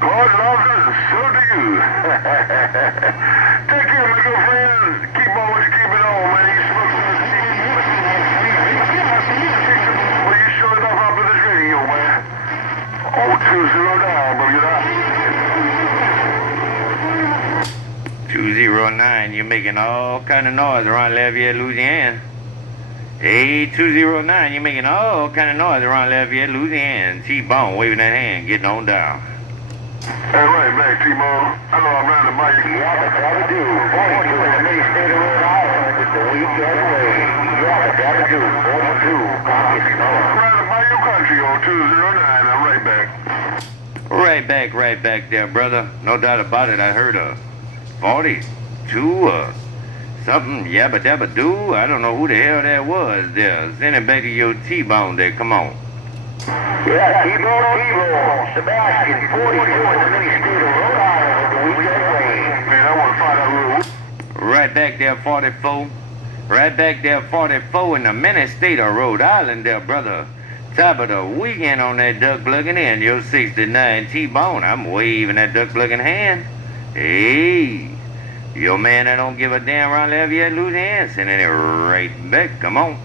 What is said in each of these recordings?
God loves us, and so do you. Take care, my good friend. Keep on what you're keeping on, man. You smoking this well, you sure enough up in this radio, man. Oh, 209, bro, you know. 209, you're making all kind of noise around Lafayette, Louisiana. Hey, 209, you're making all kind of noise around Lafayette, Louisiana. T-Bone waving that hand, getting on down. Hey, right back, T-Bone. I know I'm around the mic. Yeah, but that'll do. 42 in the mini state of Rhode Island. It's the weekend way. Yeah, but that'll do. 42. Copy, T-Bone. Around the Bayou Country on 209. I'm right back. Right back there, brother. No doubt about it. I heard 42 something yabba dabba doo. I don't know who the hell that was there. Send it back to your T-Bone there. Come on. Yeah, T-Bone. Sebastian, 42 in the mini state of Rhode Island. It's the weekend way. Man, I want to find out real. Right back there, 44. Right back there, 44 in the mini state of Rhode Island there, brother. Top of the weekend on that duck plugging in. Your 69 T-Bone. I'm waving that duck plugging hand. Hey. Your man that don't give a damn around Lafayette, Louisiana, sending it right back. Come on.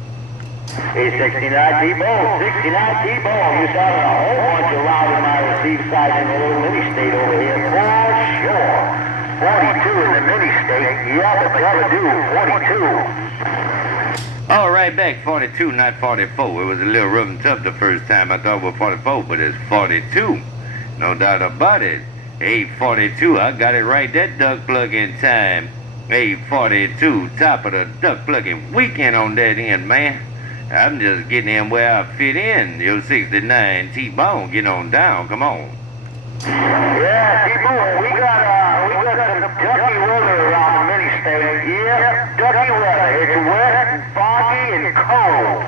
Hey, 69 T-Bone. 69 T-Bone. You sounded a whole bunch around in my receive side in the little mini state over here. For sure. 42 in the mini state. Yeah, but that'll do. 42. All right, back 42, not 44. It was a little rough and tough the first time. I thought it was 44, but it's 42. No doubt about it. Hey, 42, I got it right that duck plug-in time. Hey, 42, top of the duck plug-in weekend on that end, man. I'm just getting in where I fit in. Your 69 T-Bone, get on down, come on. Yeah, T-Bone, we got some ducky weather around the mini state. Yeah, ducky weather. It's wet and foggy and cold.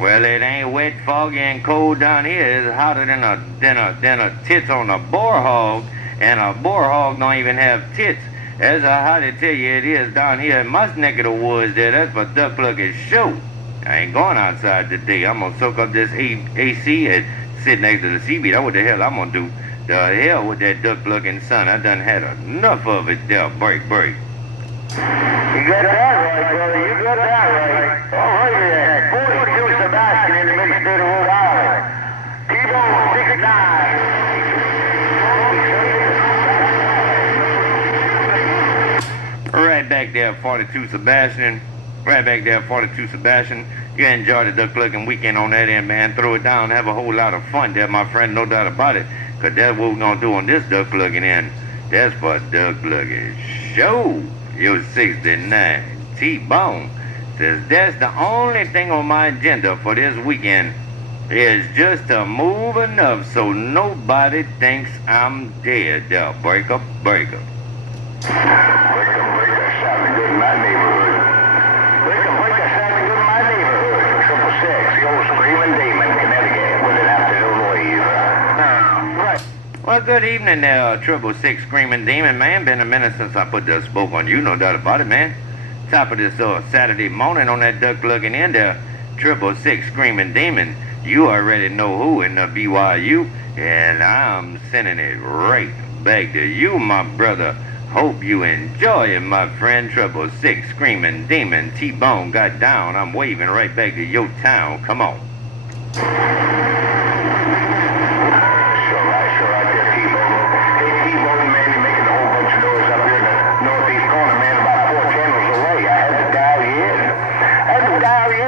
Well, it ain't wet, foggy, and cold down here. It's hotter than a tits on a boar hog, and a boar hog don't even have tits. That's how they tell you it is down here in my neck of the woods there. That's for duck plugging show. I ain't going outside today. I'm gonna soak up this AC and sit next to the CB. That's what the hell I'm gonna do. The hell with that duck plugging sun. I done had enough of it there. Break. You got that right, brother. You got that right. All right, then. 42 Sebastian in the mini state of Rhode Island. T-Bone 69. Right back there, 42 Sebastian. Right back there, 42 Sebastian. You enjoy the duck plugging weekend on that end, man. Throw it down, have a whole lot of fun there, my friend. No doubt about it. Because that's what we're going to do on this duck plugging in. That's for duck plugging show. Your 69 T-Bone says that's the only thing on my agenda for this weekend is just to move enough so nobody thinks I'm dead. Breaker. Breaker, sounding good in my neighborhood. Breaker, sounding good in my neighborhood. 666, the old Screaming Demon, Connecticut, with an afternoon wave. Right. Well, good evening there, 666 Screaming Demon, man. Been a minute since I put the spoke on you, no doubt about it, man. Top of this Saturday morning on that duck plugging in there, 666 Screaming Demon. You already know who in the BYU, and I'm sending it right back to you, my brother. Hope you enjoy it, my friend. 666 Screaming Demon. T-Bone got down. I'm waving right back to your town. Come on. Sure, right there, T-Bone. Hey, T-Bone, man, you're making a whole bunch of noise up here in the northeast corner, man, about 4 channels away. I had to dial you in.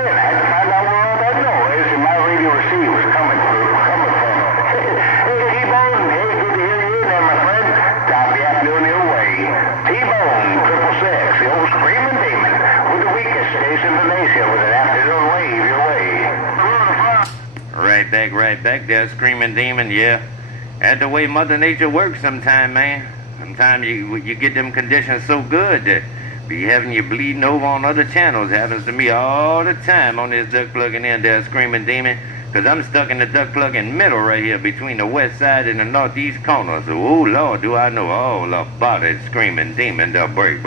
I had to find out where all that noise in my radio receiver was coming from. Hey, T-Bone, hey, good to hear you in there, my friend. Top of the afternoon your way. T-Bone, 666, the old Screaming Demon, with the weakest station in the nation, with an afternoon wave your way. Right back there, Screaming Demon, yeah. That's the way Mother Nature works sometime, man. Sometimes you get them conditions so good that be having you bleeding over on other channels. Happens to me all the time on this duck plugging in there, Screaming Demon. Because I'm stuck in the duck plugging middle right here between the west side and the northeast corner. So, oh, Lord, do I know all about it, Screaming Demon, the break.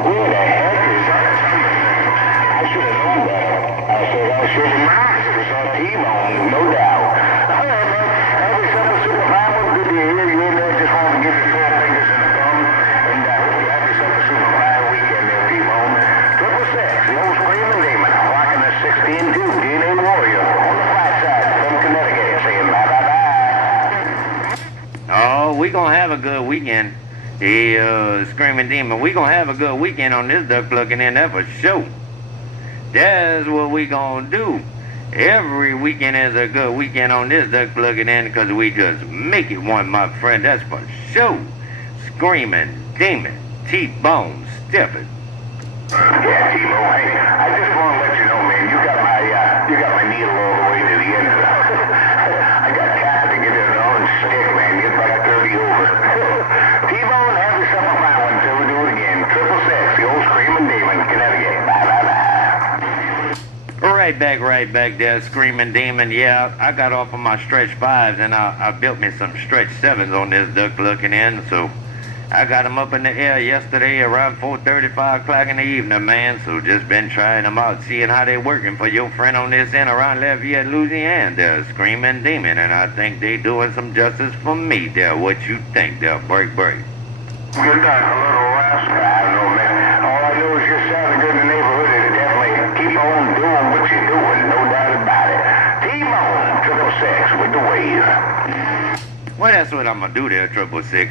Who the heck is that? I should have should have known it was on T-Bone, no doubt. All right, man. Have yourself a super fine one. Good to hear you in there. Just wanted to give you 4 fingers and a thumb. And hope you have yourself a super fine weekend there, T-Bone. 666, the old screaming demon, rocking the 16-2 DNA Warrior on the flat side from Connecticut, saying bye-bye-bye. Oh, we gonna have a good weekend. The Screaming Demon. We gonna have a good weekend on this duck plucking in there for sure. That's what we gonna do. Every weekend is a good weekend on this duck plucking in because we just make it one, my friend. That's for sure. Screaming Demon. T-Bone stepping. Yeah, T-Bone, hey, I just want to let you know, man, you got my needle all the way to the end of it. I got tapped to get it an orange stick, man. You're like 30 over. T-Bone, have yourself a fine one until we do it again. 666, the old screaming demon, Connecticut. Bye-bye-bye. Right back there, Screaming Demon. Yeah, I got off of my stretch 5s and I built me some stretch 7s on this duck looking in, so I got them up in the air yesterday around 4:30, 5 o'clock in the evening, man. So just been trying them out, seeing how they working for your friend on this end around Lafayette, Louisiana. They're Screaming Demon, and I think they doing some justice for me there. What you think there? Break. Good night, a little rascal. I don't know, man. All I know is you're sounding good in the neighborhood, and definitely keep on doing what you're doing, no doubt about it. T-Bone, 666 with the wave. Well, that's what I'm gonna do there, 666.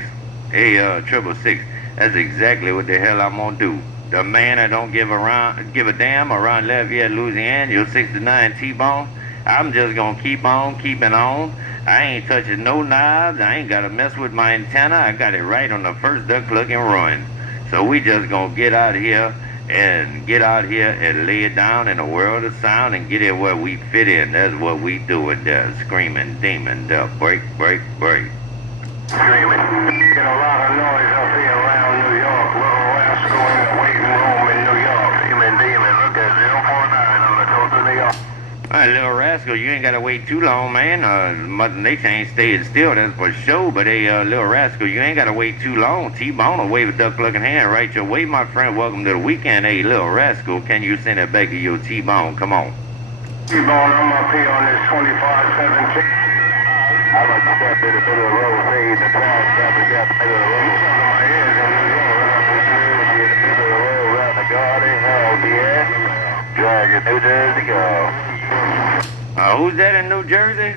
Hey, 666. That's exactly what the hell I'm gonna do. The man that don't give a damn around Lafayette, Louisiana, your 69 T-Bone. I'm just gonna keep on keeping on. I ain't touching no knobs. I ain't gotta mess with my antenna. I got it right on the first duck pluck and run. So we just gonna get out here and lay it down in the world of sound and get it where we fit in. That's what we doing there, Screaming Demon. There, break. Screaming. Get a lot of noise up here around New York. Little rascal in the waiting room in New York. Screaming Demon. Look at 049 on the coast of New York. All right, little rascal, you ain't gotta wait too long, man. Mother Nature ain't staying still, that's for sure. But hey, little rascal, you ain't gotta wait too long. T-Bone will wave a duck-looking hand right your way, my friend. Welcome to the weekend. Hey, little rascal, can you send it back to your T-Bone? Come on. T-Bone, I'm up here on this 2517. I like to step in the middle of the road, say the 12 step and get in the middle of the road. Some of my ears in New York, in the middle of the road, around the garden, hell yeah. Dragon, New Jersey, go. Who's that in New Jersey?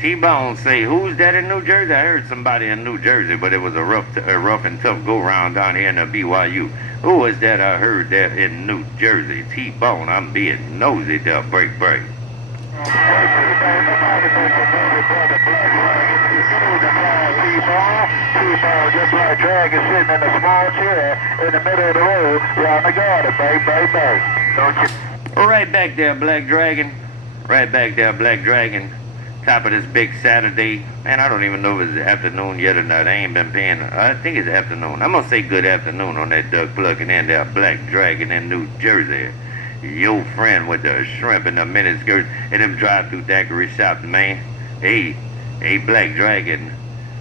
T-Bone say, who's that in New Jersey? I heard somebody in New Jersey, but it was a rough and tough go-round down here in the BYU. Who was that I heard that in New Jersey? T-Bone, I'm being nosy there, break. T-Bone, just like Dragon sitting in a small chair in the middle of the road, around the garden, bang. Don't you? Right back there, Black Dragon. Top of this big Saturday. Man, I don't even know if it's afternoon yet or not. I ain't been paying. I think it's afternoon. I'm gonna say good afternoon on that duck plucking in there, Black Dragon in New Jersey. Your friend with the shrimp and the mini skirts and them drive-through daiquiri shops, man. Hey, Black Dragon.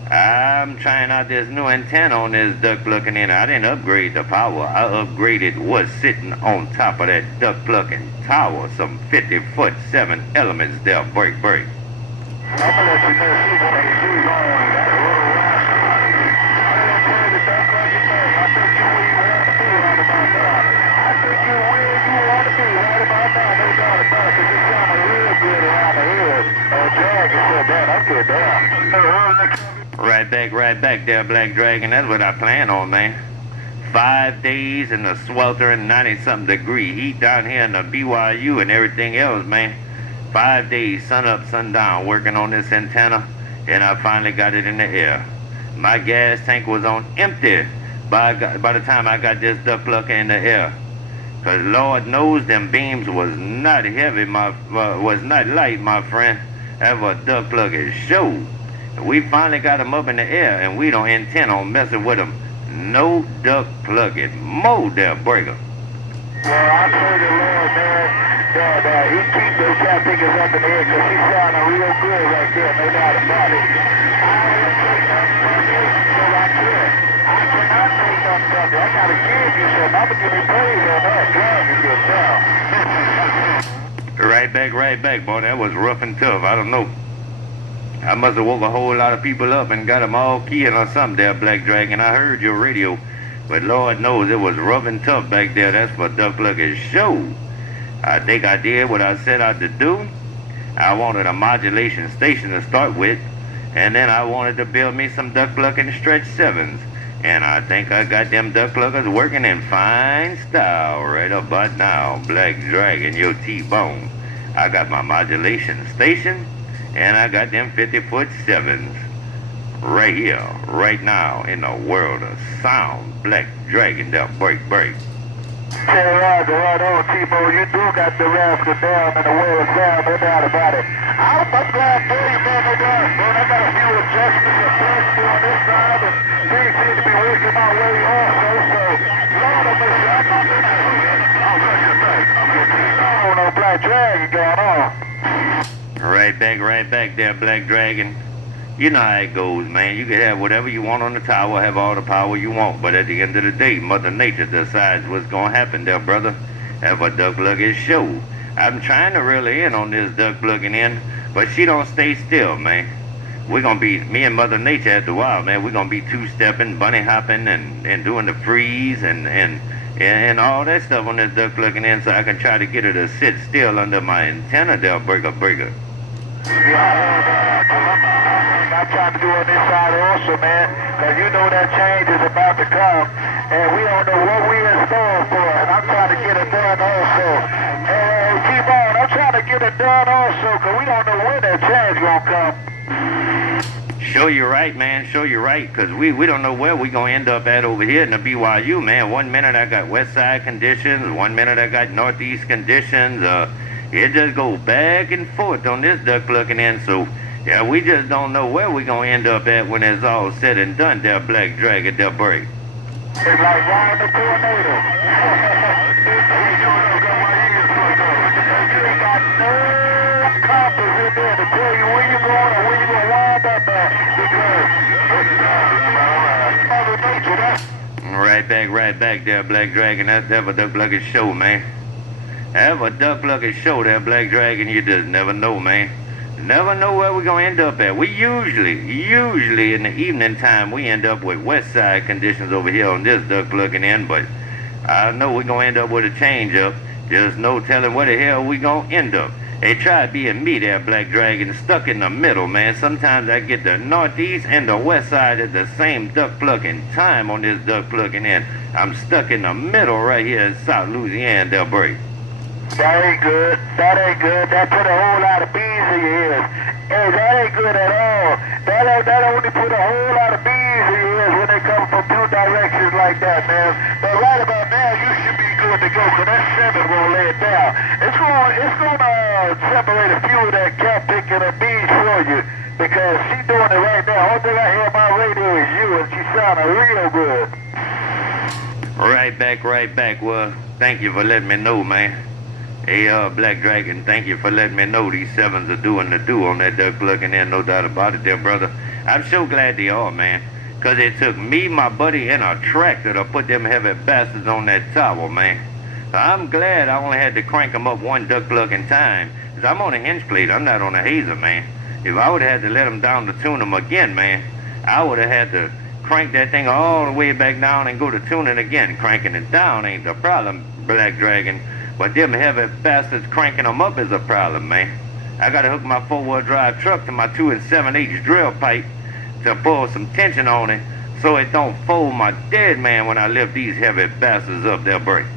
I'm trying out this new antenna on this duck plucking in. I didn't upgrade the power. I upgraded what's sitting on top of that duck plucking tower. Some 50-foot 7 elements there. Break. I'm gonna let you know, she's on that little rascal. I think you're where you want to be right about now. I think you're where you want to be right about now. No doubt about it, 'cause it's sounding real good around the head. Dragon said that. I'm good there. Right back there, Black Dragon. That's what I plan on, man. 5 days in the sweltering 90-something degree heat down here in the BYU and everything else, man. 5 days, sun up, sun down, working on this antenna, and I finally got it in the air. My gas tank was on empty by the time I got this duck plucker in the air. Cause Lord knows them beams was not heavy, was not light, my friend. That was duck plucker show. We finally got them up in the air, and we don't intend on messing with them. No duck plucking. Mo there, breaker. Well, I pray the Lord, man, that he keep those cat pickers up in the air, because he's sounding real good right there, no doubt about it. I ain't take nothing from you, so I can't. I cannot take nothing from you. I gotta give you something. I'm gonna give you praise on that. Drag yourself. Right right back, boy. That was rough and tough. I don't know. I must have woke a whole lot of people up and got them all keying or something there, Black Dragon. I heard your radio, but Lord knows it was rough and tough back there. That's for Duck Lucky's show. I think I did what I set out to do. I wanted a modulation station to start with, and then I wanted to build me some duck plucking stretch sevens. And I think I got them duck pluckers working in fine style right about now, Black Dragon, your T-bone. I got my modulation station, and I got them 50-foot sevens right here, right now, in the world of sound. Black Dragon, they'll break. Right on, T-Bone. You do got the rascal down in the world of sound, no doubt about it. I'm glad for you, man, no doubt. Man, I got a few adjustments and things on this side, and things seem to be working my way also, so Lord of mercy, I'm not going to do it. I'm glad you're back. I'm going to see no Black Dragon going on. Right back there, Black Dragon. You know how it goes, man. You can have whatever you want on the tower, have all the power you want, but at the end of the day, Mother Nature decides what's going to happen there, brother. Have a duck lucky show. I'm trying to reel her in on this duck plucking in, but she don't stay still, man. We're going to be, me and Mother Nature after a while, man, we're going to be two-stepping, bunny hopping, and doing the freeze, and all that stuff on this duck plucking in, so I can try to get her to sit still under my antenna there, breaker. I'm trying to do on this side also, man, because you know that change is about to come, and we don't know what we in store for, and I'm trying to get it done also. And T-Bone, I'm trying to get it done also, because we don't know when that change going to come. Show you right, man. Show you right, because we don't know where we going to end up at over here in the BYU, man. 1 minute I got west side conditions, 1 minute I got northeast conditions. It just goes back and forth on this duck plucking in, so yeah, we just don't know where we're going to end up at when it's all said and done there, Black Dragon, there, break. It's like riding a tornado. You ain't got no compass in there to tell you where you're going or where you're going to wind up at. Because Right back there, Black Dragon. That's a duck plucking show, man. Have a duck plucking show there, Black Dragon. You just never know, man. Never know where we're going to end up at. We usually in the evening time, we end up with west side conditions over here on this duck plucking in, but I know we're going to end up with a change up. Just no telling where the hell we going to end up. They try being me there, Black Dragon, stuck in the middle, man. Sometimes I get the northeast and the west side at the same duck plucking time on this duck plucking in. I'm stuck in the middle right here in South Louisiana, Del Break. That ain't good. That put a whole lot of bees in your ears. Hey, that ain't good at all. That only put a whole lot of bees in your ears when they come from two directions like that, man. But right about now, you should be good to go, because that 7 won't lay it down. It's gonna separate a few of that cat picking of bees for you, because she's doing it right now. Only thing I hear on my radio is you, and she sounding real good. Right back. Well, thank you for letting me know, man. Hey, Black Dragon, thank you for letting me know these 7s are doing the do on that duck plucking in, no doubt about it there, brother. I'm so glad they are, man, because it took me, my buddy, and a tractor to put them heavy bastards on that tower, man. So I'm glad I only had to crank them up one duck plucking time, because I'm on a hinge plate, I'm not on a hazer, man. If I would have had to let them down to tune them again, man, I would have had to crank that thing all the way back down and go to tuning again. Cranking it down ain't the problem, Black Dragon. But them heavy bastards cranking them up is a problem, man. I gotta hook my 4-wheel drive truck to my 2 7/8 drill pipe to pull some tension on it so it don't fold my dead man when I lift these heavy bastards up their break.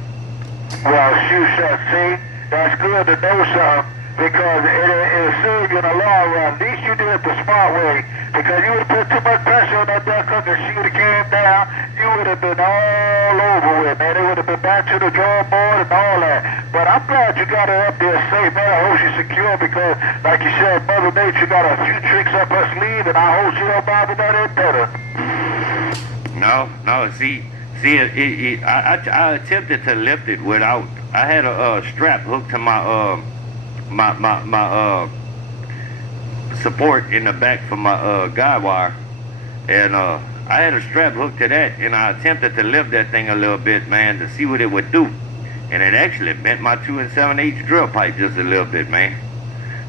Well, shoot, see, that's good to know something, because it'll save you in the long run. At least you did it the smart way, because you would have put too much pressure on that duck hook and she would have came down, you would have been all over with, man. It would have been back to the drawing board and all that. But I'm glad you got her up there safe, man. I hope she's secure, because, like you said, Mother Nature got a few tricks up her sleeve, and I hope she don't bother that any better. No, see, I attempted to lift it without, I had a strap hooked to my support in the back for my guide wire, and I had a strap hooked to that, and I attempted to lift that thing a little bit, man, to see what it would do. and it actually bent my 2 7/8 drill pipe just a little bit, man.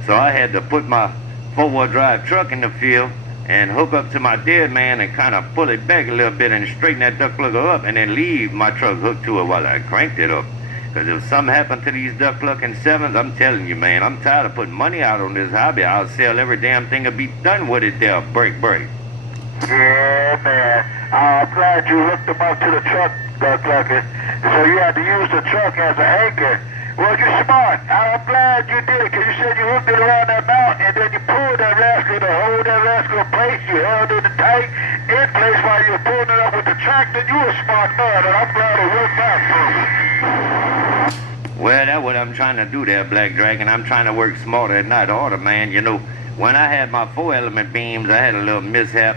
So I had to put my 4-wheel drive truck in the field and hook up to my dead man and kind of pull it back a little bit and straighten that duck plugger up and then leave my truck hooked to it while I cranked it up. Because if something happened to these duck plucking 7s, I'm telling you, man, I'm tired of putting money out on this hobby. I'll sell every damn thing and be done with it there, break. Yeah, man. I'm glad you hooked them up to the truck, duck plucker. So you had to use the truck as an anchor. Well, you're smart. I'm glad you did it, because you said you hooked it around that mount, and then you pulled that rascal to hold that rascal in place. You held it tight in place while you were pulling it up with the tractor. You were a smart man, and I'm glad it worked out for you. Well, that's what I'm trying to do there, Black Dragon. I'm trying to work smarter and not harder, man. You know, when I had my 4-element beams, I had a little mishap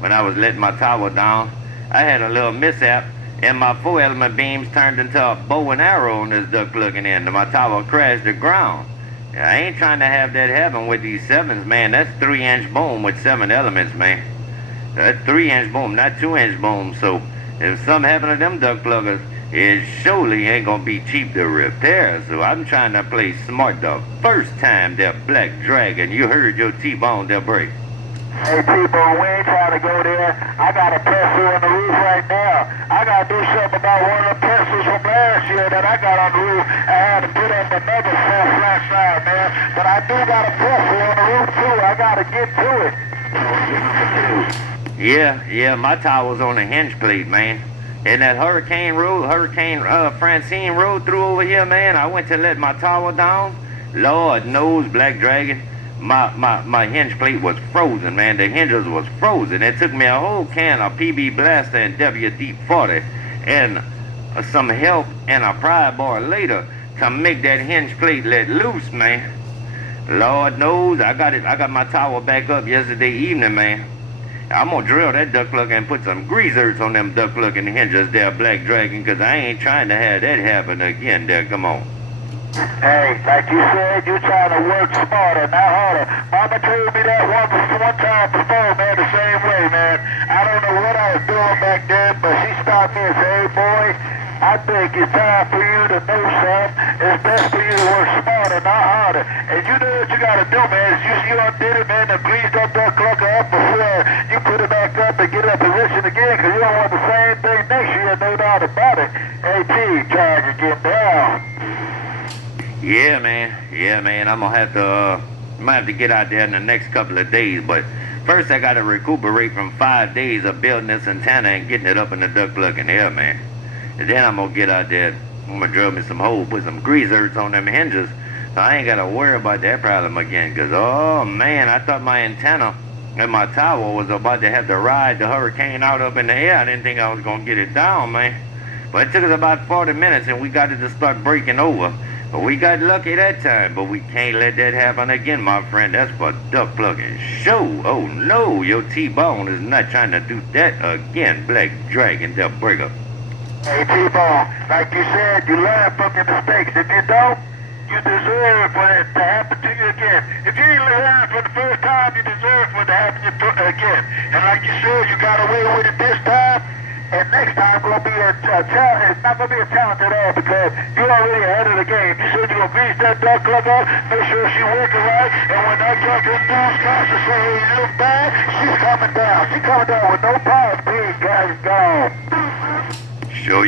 when I was letting my tower down. I had a little mishap, and my 4-element beams turned into a bow and arrow on this duck plugging in, and my tower crashed the ground. I ain't trying to have that happen with these 7s, man. That's 3-inch boom with 7 elements, man. That's 3-inch boom, not 2-inch boom. So if something happened to them duck pluggers, it surely ain't gonna be cheap to repair. So I'm trying to play smart the first time there, Black Dragon. You heard your T-bone there break. Hey, T-Bone, we ain't trying to go there. I got a pencil on the roof right now. I got to do something about one of the pencils from last year that I got on the roof. I had to put up another full flat side, man. But I do got a pencil on the roof, too. I got to get to it. Yeah, my tower's on a hinge plate, man. And that Hurricane Francine road through over here, man, I went to let my tower down. Lord knows, Black Dragon, my hinge plate was frozen, man. The hinges was frozen. It took me a whole can of PB Blaster and WD-40 and some help and a pry bar later to make that hinge plate let loose, man. Lord knows, I got my tower back up yesterday evening, man. I'm gonna drill that duck plug and put some greasers on them duck plug and hinges there, Black Dragon, because I ain't trying to have that happen again there. Come on. Hey, like you said, you trying to work smarter, not harder. Mama told me that one time before, man, the same way, man. I don't know what I was doing back then, but she stopped me and said, hey, boy, I think it's time for you to know something. It's best for you to work smarter, not harder. And you know what you got to do, man. Is you undid it, man, and please don't duck clucker up before you put it back up and get in position again, because you don't want the same thing next year, no doubt about it. Hey, T, trying to get down. Yeah, man. I'm gonna have to get out there in the next couple of days. But first, I gotta recuperate from 5 days of building this antenna and getting it up in the duck plug in there, man. And then I'm gonna get out there. I'm gonna drill me some holes, put some greasers on them hinges, so I ain't gotta worry about that problem again. Cause oh man, I thought my antenna and my tower was about to have to ride the hurricane out up in the air. I didn't think I was gonna get it down, man. But it took us about 40 minutes, and we got it to start breaking over. But we got lucky that time, but we can't let that happen again, my friend. That's for duck plugging show. Oh no, your T-Bone is not trying to do that again, Black Dragon, the breaker. Hey, T-Bone, like you said, you learn from your mistakes. If you don't, you deserve for it to happen to you again. If you ain't learned for the first time, you deserve for it to happen to you again. And like you said, you got away with it this time. And next time gonna be a challenge. It's not gonna be a challenge at all, because you're already ahead of the game. You said you're gonna grease that duck plug up, make sure she's working right, and when that duck in news comes to say you look bad, she's coming down. She's coming down with no power. Please, guys, go. Sure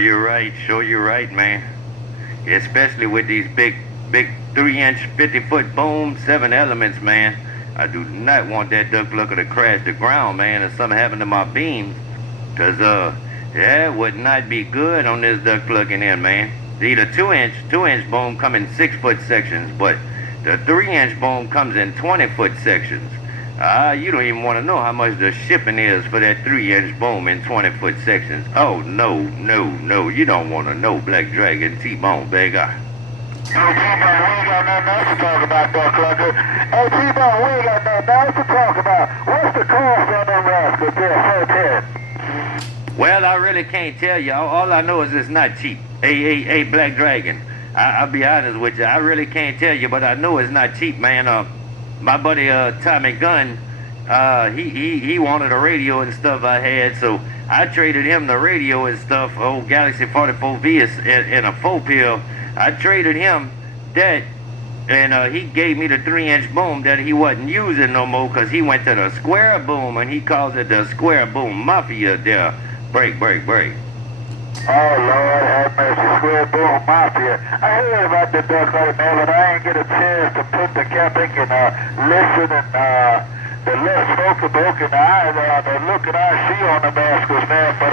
you're right, man. Especially with these big 3-inch, 50-foot boom, 7 elements, man. I do not want that duck plugger to crash the ground, man, if something happened to my beams. Cause that would not be good on this duck plugging in, man. The 2-inch boom come in 6-foot sections, but the 3-inch boom comes in 20-foot sections. You don't even want to know how much the shipping is for that 3-inch boom in 20-foot sections. Oh no, you don't want to know, Black Dragon, T-Bone, big guy. Hey, T-Bone, we ain't got nothing else to talk about, duck plugger. Hey, T-Bone, we ain't got nothing else to talk about. What's the cost on them rascals there, 410? Well, I really can't tell you. All I know is it's not cheap. Hey, Black Dragon. I'll be honest with you. I really can't tell you, but I know it's not cheap, man. My buddy Tommy Gunn, he wanted a radio and stuff I had, so I traded him the radio and stuff, old Galaxy 44V in a 4-pill. I traded him that, and he gave me the 3-inch boom that he wasn't using no more because he went to the square boom, and he calls it the square boom mafia there. Break, break, break. Oh, Lord, have mercy, square boom mafia. I heard about the duck right now, but I ain't get a chance to put the capping and listen and the less smoke book and the look that I see on the maskers, man. But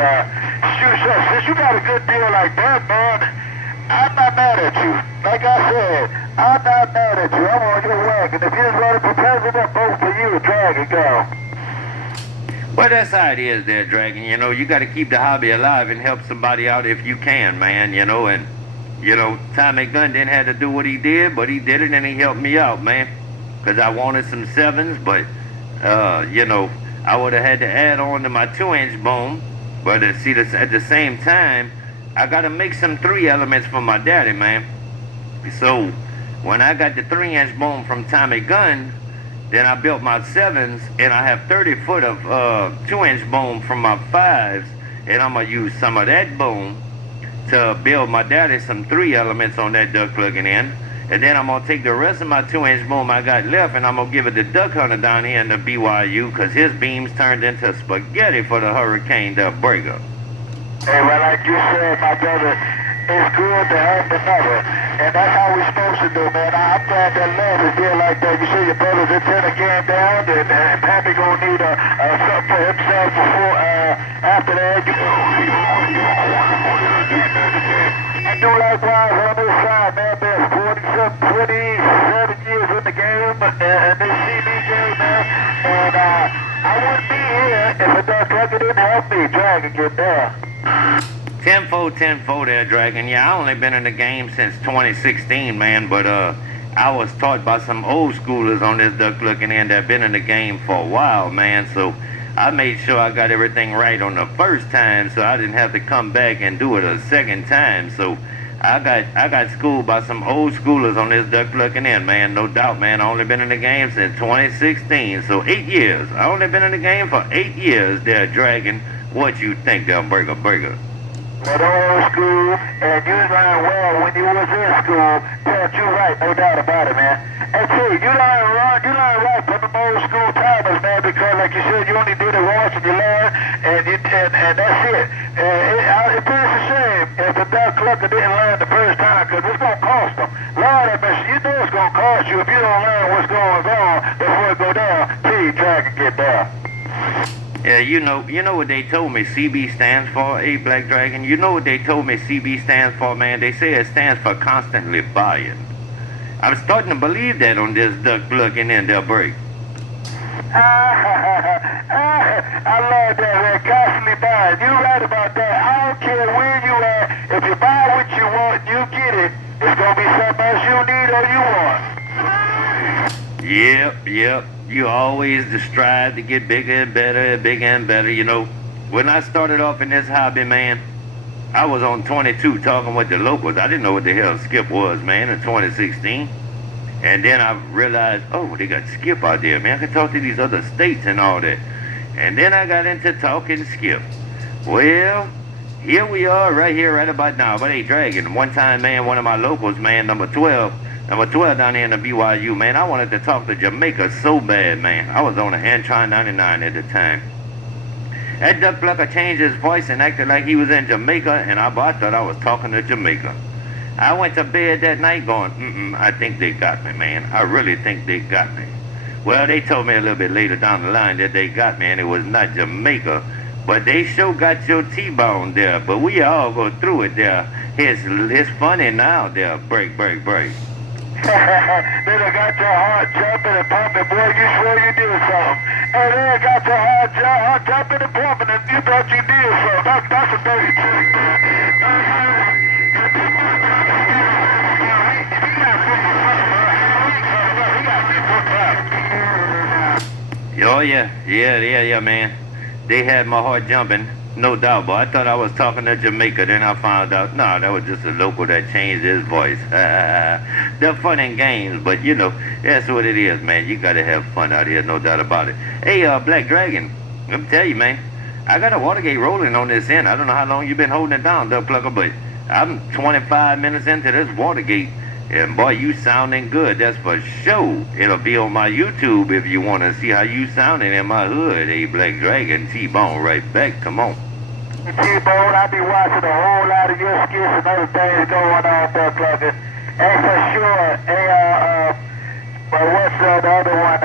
shoot, since you got a good deal like that, man, I'm not mad at you. Like I said, I'm not mad at you. I'm on your wagon. If you're running for president, vote for you. Drag it, go. Well, that's how it is there, Dragon. You know, you got to keep the hobby alive and help somebody out if you can, man, you know. And, you know, Tommy Gunn didn't have to do what he did, but he did it and he helped me out, man. Because I wanted some 7s, but, you know, I would have had to add on to my 2-inch boom. But see, at the same time, I got to make some 3 elements for my daddy, man. So, when I got the 3-inch boom from Tommy Gunn, then I built my 7s, and I have 30 foot of 2-inch boom from my 5s, and I'm going to use some of that boom to build my daddy some 3 elements on that duck plugging in. And then I'm going to take the rest of my 2-inch boom I got left, and I'm going to give it to Duck Hunter down here in the BYU, because his beams turned into spaghetti for the Hurricane Duck Breaker. Hey, well, like you said, my brother, it's good to have another. And that's how we're supposed to do, man. I'm glad that love is there like that. You see your brother's antenna came down, and Pappy gonna need something for himself before, after that. And do likewise on this side, man. There's 27 years in the game, and this CB game, man. And I wouldn't be here if a duck clucker didn't help me drag and get there. 10-4 there, Dragon. Yeah, I only been in the game since 2016, man, but I was taught by some old schoolers on this duck looking in that been in the game for a while, man, so I made sure I got everything right on the first time, so I didn't have to come back and do it a second time. So I got schooled by some old schoolers on this duck looking in, man, no doubt, man. I only been in the game since 2016, so 8 years. I only been in the game for 8 years there, Dragon. What you think, there, Burger? But old school, and you learned well when you was in school, taught you right, no doubt about it, man. And see, you learn right from the old school timers, man, because like you said, you only did it once and you learn, and that's it. It's a shame if the duck clucker didn't learn the first time, because it's going to cost them. Lord have mercy, you know it's going to cost you if you don't learn what's going on before it go down till you try to get there. Yeah, you know what they told me CB stands for, Black Dragon? You know what they told me CB stands for, man? They say it stands for constantly buying. I'm starting to believe that on this duck looking in their break. I love that, man. Constantly buying. You right about that. I don't care where you at. If you buy what you want, you get it. It's going to be something else you need or you want. Yep. You always strive to get bigger and better, you know. When I started off in this hobby, man, I was on 22 talking with the locals. I didn't know what the hell Skip was, man, in 2016. And then I realized, oh, they got Skip out there, man. I can talk to these other states and all that. And then I got into talking Skip. Well, here we are right about now. But hey, Dragon, one time, man, one of my locals, man, number 12 down here in the BYU, man, I wanted to talk to Jamaica so bad, man. I was on the Antron 99 at the time. That duck plucker changed his voice and acted like he was in Jamaica, and I thought I was talking to Jamaica. I went to bed that night going, I think they got me, man. I really think they got me. Well, they told me a little bit later down the line that they got me, and it was not Jamaica. But they sure got your T-bone there. But we all go through it there. It's funny now there. Break. Then I got your heart jumping and pumping, boy, you swear you did something. And then I got your heart jumping and pumping, and you thought you did something. That's a dirty trick. Oh, yeah, man. They had my heart jumping, no doubt, but I thought I was talking to Jamaica. Then I found out, no, that was just a local that changed his voice. They're fun and games, but, you know, that's what it is, man. You got to have fun out here, no doubt about it. Hey, Black Dragon, let me tell you, man, I got a Watergate rolling on this end. I don't know how long you've been holding it down, Doug Plucker, but I'm 25 minutes into this Watergate. And boy, you sounding good. That's for sure. It'll be on my YouTube if you want to see how you sounding in my hood. Hey, Black Dragon, T-Bone right back. Come on. T-Bone, I be watching a whole lot of your skits and other things going on, Doug Plucker. And for sure, well, what's the other one?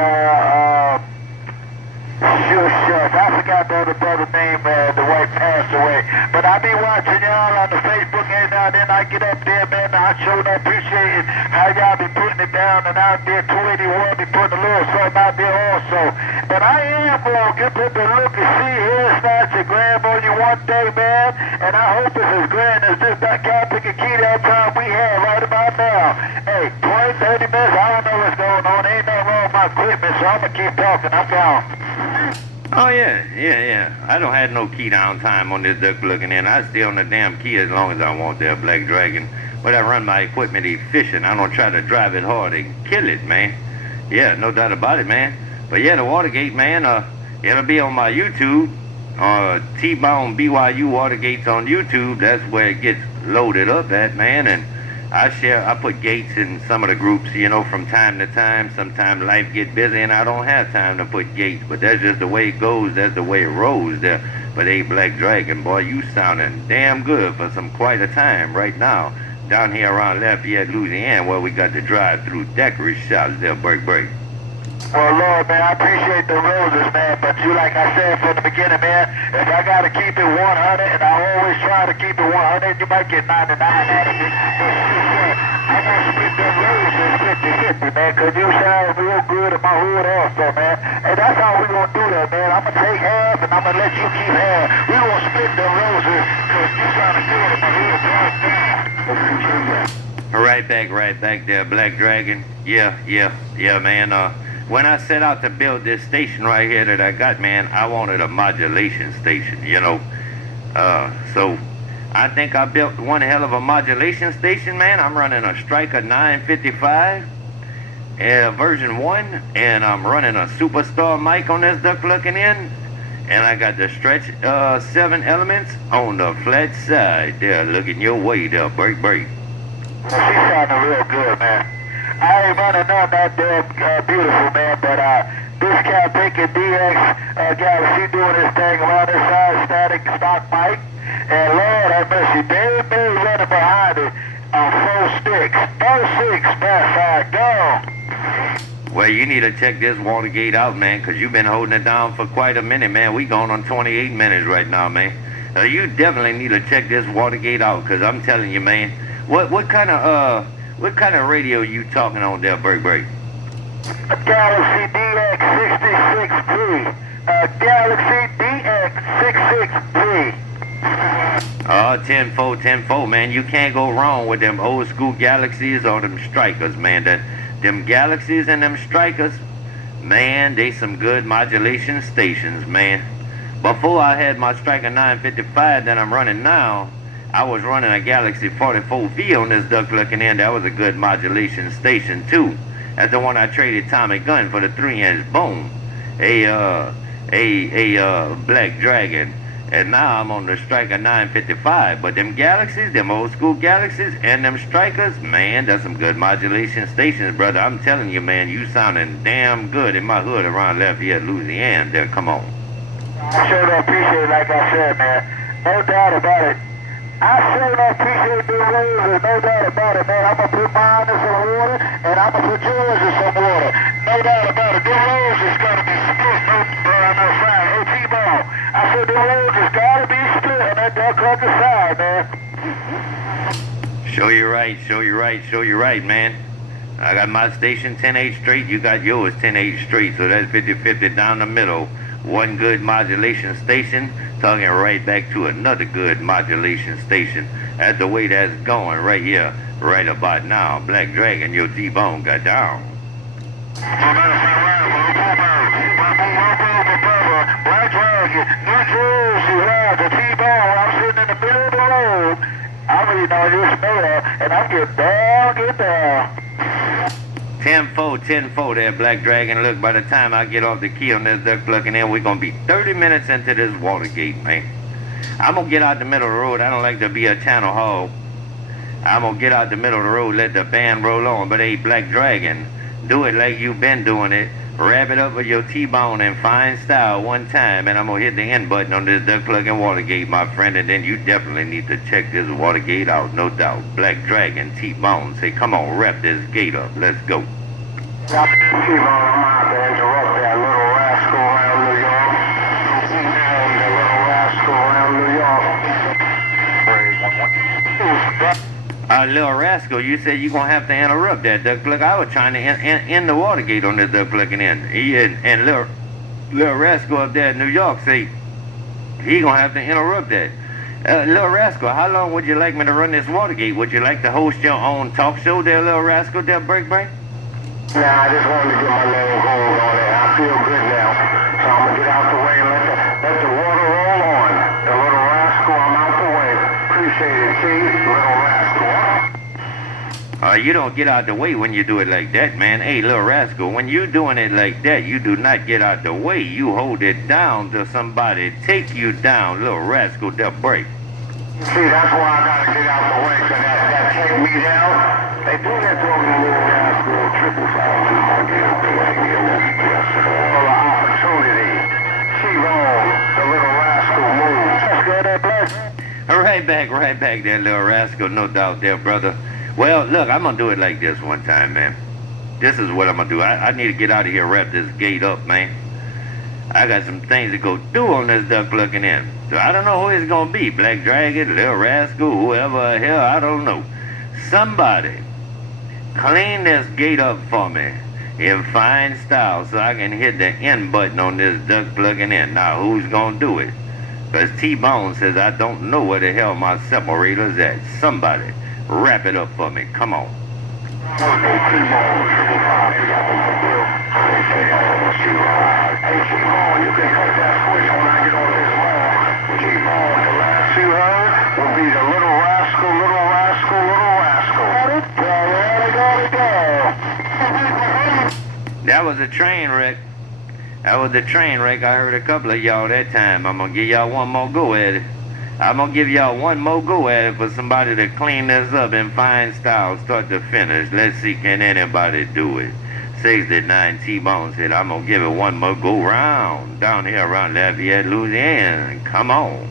Chef. I forgot the other brother's name, the white passed away. But I be watching y'all on the Facebook and now then I get up there, man. I sure appreciate how y'all be putting it down and out there. 281 be putting a little something out there also. But I am gonna get to look and see here, snatch a grab on you one day, man. And I hope it's as grand as this that Captain Key that time we have right about now. Hey, 20, 30 minutes, I don't know what's going on. Ain't nothing wrong with my equipment, so I'm gonna keep talking. I'm gone. Oh, yeah. I don't have no key down time on this duck looking in. I stay on the damn key as long as I want there, Black Dragon. But I run my equipment efficient. I don't try to drive it hard and kill it, man. Yeah, no doubt about it, man. But yeah, the Watergate, man, it'll be on my YouTube. T-Bone BYU Watergates on YouTube. That's where it gets loaded up at, man. And I put gates in some of the groups, you know, from time to time. Sometimes life get busy and I don't have time to put gates, but that's just the way it goes. That's the way it rolls there. But hey, Black Dragon, boy, you sounding damn good for some quite a time right now. Down here around Lafayette, Louisiana, where we got to drive through daiquiri shops there, break. Well, Lord, man, I appreciate the roses, man, but you, like I said from the beginning, man, if I got to keep it 100, and I always try to keep it 100, you might get 99 out of me. But shoot, I'm going to split them roses 50-50, man, because you sound real good in my hood also, man. And that's how we going to do that, man. I'm going to take half, and I'm going to let you keep half. We going to split them roses, because you sound good in my hood right now. Right back there, Black Dragon. Yeah, man. When I set out to build this station right here that I got, man, I wanted a modulation station, you know. So I think I built one hell of a modulation station, man. I'm running a Striker 955 version 1, and I'm running a Superstar mic on this duck looking in. And I got the Stretch 7 elements on the flat side there, looking your way there, break. Well, she sounding real good, man. I ain't running none that damn beautiful, man, but this guy taking DX Galaxy doing his thing around this side, static stock mic, and Lord have mercy, Dave running behind it on 4 sticks. 4-6, backside, go. Well, you need to check this Watergate out, man, because you've been holding it down for quite a minute, man. We going on 28 minutes right now, man. You definitely need to check this Watergate out, because I'm telling you, man, what kind of radio you talking on there, break? Galaxy DX66P. Galaxy DX66P. Oh, 10-4, man. You can't go wrong with them old school Galaxies or them Strikers, man. Them Galaxies and them Strikers, man, they some good modulation stations, man. Before I had my Striker 955 that I'm running now, I was running a Galaxy 44V on this duck looking in. That was a good modulation station too. That's the one I traded Tommy Gunn for the 3-inch boom. A Black Dragon. And now I'm on the Striker 955. But them Galaxies, them old school Galaxies, and them Strikers, man, that's some good modulation stations, brother. I'm telling you, man, you sounding damn good in my hood around Lafayette, Louisiana. There, come on. I sure do appreciate it, like I said, man. No doubt about it. I sure do appreciate the roses, no doubt about it, man. I'm going to put mine in some water, and I'm going to put yours in some water. No doubt about it. The roses got to be split. No side. Hey, T-Bone, I said the roses got to be split on that duck looking side, man. Show you right, man. I got my station 10-8 straight, you got yours 10-8 straight, so that's 50-50 down the middle. One good modulation station, talking right back to another good modulation station. That's the way that's going right here, right about now. Black Dragon, your T-Bone got down. Black Dragon, New Jersey, the T-Bone. I'm sitting in the middle of the road. I'm reading on your smell, and I'm getting down. 10-4, 10-4 there, Black Dragon. Look, by the time I get off the key on this duck plucking in, we're going to be 30 minutes into this Watergate, man. I'm going to get out the middle of the road. I don't like to be a channel hog. I'm going to get out the middle of the road, let the band roll on. But hey, Black Dragon, do it like you've been doing it. Wrap it up with your T-bone in fine style one time, and I'm going to hit the end button on this duck plucking Watergate, my friend, and then you definitely need to check this Watergate out, no doubt. Black Dragon, T-bone, say, come on, wrap this gate up. Let's go. T-bone, I'm out to interrupt that little rascal around New York. The little rascal around New York. Little rascal, you said you're going to have to interrupt that duck pluck. I was trying to end the Watergate on this duck plucking in. And little rascal up there in New York say he going to have to interrupt that. Little rascal, how long would you like me to run this Watergate? Would you like to host your own talk show there, little rascal, there, break? Nah, I just wanted to get my name called on it. I feel good now. So I'm going to get out the way and let the water roll on. The little rascal, I'm out the way. Appreciate it, Chief. Little rascal. You don't get out the way when you do it like that, man. Hey, little rascal, when you doing it like that, you do not get out the way. You hold it down till somebody take you down, little rascal, they'll break. See, that's why I got to get out the way, because that take me down. They do that to me, little rascal. 555, I'm going to get out the way. Full of opportunity. T-Bone, the little rascal moves. Let's go there, Black. Right back there, little rascal, no doubt there, brother. Well, look, I'm going to do it like this one time, man. This is what I'm going to do. I need to get out of here, wrap this gate up, man. I got some things to go do on this duck plucking in. So I don't know who it's going to be. Black Dragon, little rascal, whoever, hell, I don't know. Somebody clean this gate up for me in fine style so I can hit the end button on this duck plucking in. Now, who's going to do it? Because T-Bone says I don't know where the hell my separator's at. Somebody wrap it up for me. Come on. Hey, T-Bone, you can cut that switch when I get on this log. T-Bone, the last you heard will be the little rascal, little rascal, little rascal. That was a train wreck. I heard a couple of y'all that time. I'm going to give y'all one more go at it. I'm going to give y'all one more go at it for somebody to clean this up in fine style, start to finish. Let's see, can anybody do it? 69 T-Bone said, I'm going to give it one more go round down here around Lafayette, Louisiana. Come on.